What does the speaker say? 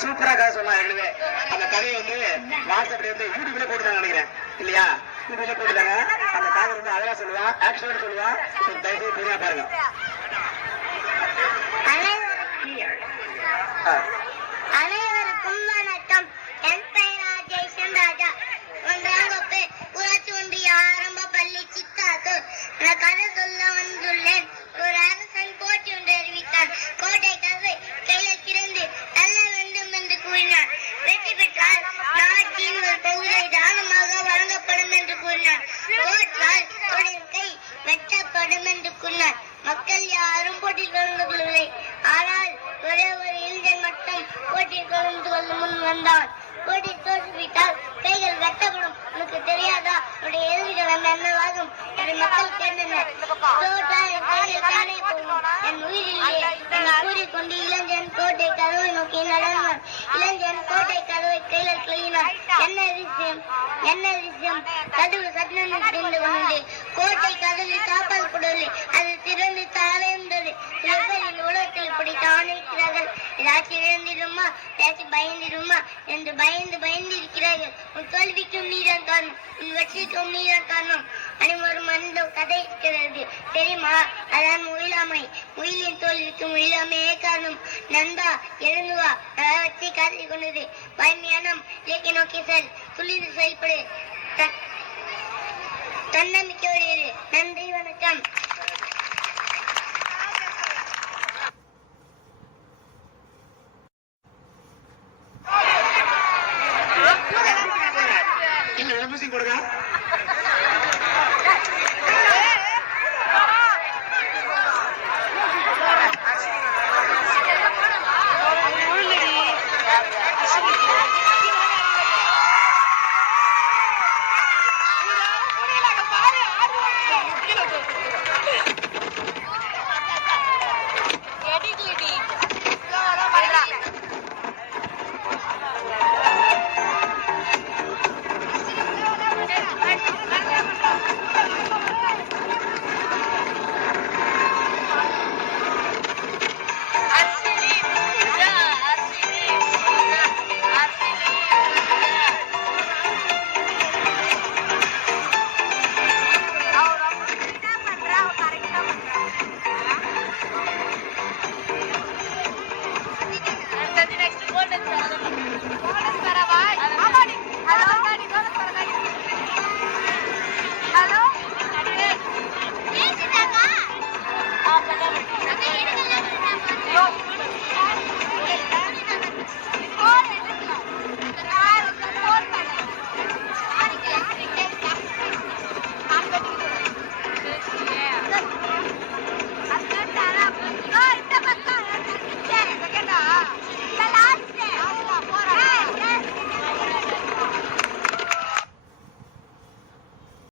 சூப்பரா கதை சொல்லலாம் எழுதுவே அந்த கதையை வந்து வாட்ஸ்அப்ல வந்து யூடியூப்ல போட்டுதாங்க நினைக்கிறேன். இல்லையா? யூடியூப்ல போட்டுதாங்க அந்த கதை வந்து அழகா சொல்லுவா ஆக்ஷனோட சொல்லுவா. தயவு பொறுமையா பாருங்க. அனைவருக்கும் வணக்கம். என் பெயர் ராஜேஷன் ராஜா ஒன்றாம் வகுப்பு ஊராட்சி ஒன்றிய ஆரம்ப பள்ளி சித்தாத்து கதை சொல்ல வந்துள்ளேன் ஒரு அரசன் போட்டி ஒன்று அறிவித்தான் கோட்டை கதை கையில் கிடந்து நல்ல வேண்டும் என்று கூறினார் வெற்றி பெற்றால் நாட்டின் ஒரு பகுதியை தானமாக வழங்கப்படும் என்று கூறினார் தோற்றால் அவரின் கை வெட்டப்படும் என்று கூறினார் மக்கள் யாரும் போட்டி கலந்து கொள்ளவில்லை ஆனால் ஒரே ஒரு இளைஞன் மட்டும் போட்டி கலந்து கொள்ள முன் வந்தான். போட்டி தோற்றுவிட்டால் கைகள் வெட்டப்படும். உனக்கு தெரியாதா? உடைய எதிரிகள் என்னவாகும் என்று மக்கள் கேட்டனர். தோற்றால் என் கைகள் தானே போகும். என் உயிரில்லை என்று கூறிக்கொண்டு இளைஞன் கோட்டை கதவை நோக்கி நடந்தான். இளைஞன் கோட்டை கதவை கையில் கிளினான் என்ன விஷயம் என்ன விஷயம்? கதவு சட்டம் திறந்து கொண்டு கோட்டை கதவில் காப்பால் கூடவில்லை அது திறந்து தாழ்ந்தது சில உலகத்தில் இப்படி இருக்கிறார்கள் ஏதாச்சும் இழந்திடுமா ஏதாச்சும் பயந்துடுமா என்று பயந்து பயந்து இருக்கிறார்கள் உன் தோல்விக்கும் நீதான் காரணம். உன் வெற்றிக்கும் நீதான் காரணம். அனைவரும் அந்த கதை இருக்கிறது தெரியுமா? அதான் முயலாமை. முயலின் தோல்விக்கு முயலாமையே காரணம். நந்தா எழுந்துவா வச்சு காத்து கொண்டது. பயமியானம் இலக்கை நோக்கி செல். துளிந்து செயல்படு. தன்னம்பிக்கையோடு இரு. நன்றி வணக்கம். கொடுங்க No.